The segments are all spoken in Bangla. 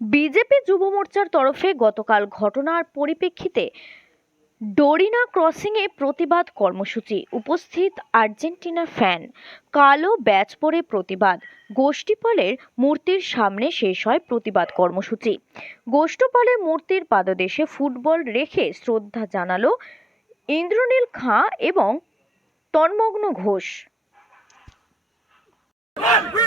বিজেপি যুব মোর্চার তরফে গতকাল ঘটনার পরিপ্রেক্ষিতে ডোরিনা ক্রসিংয়ে প্রতিবাদ কর্মসূচি। উপস্থিত আর্জেন্টিনা ফ্যান। কালো ব্যাচ পরে প্রতিবাদ। গোষ্ঠীপালের মূর্তির সামনে শেষ হয় প্রতিবাদ কর্মসূচি। গোষ্ঠপালের মূর্তির পাদদেশে ফুটবল রেখে শ্রদ্ধা জানালো ইন্দ্রনীল খাঁ এবং তন্মগ্ন ঘোষ। We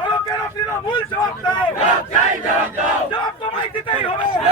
হলো কেন তৃণমূল জবাব দাও জবাব তোমায় দিতেই হবে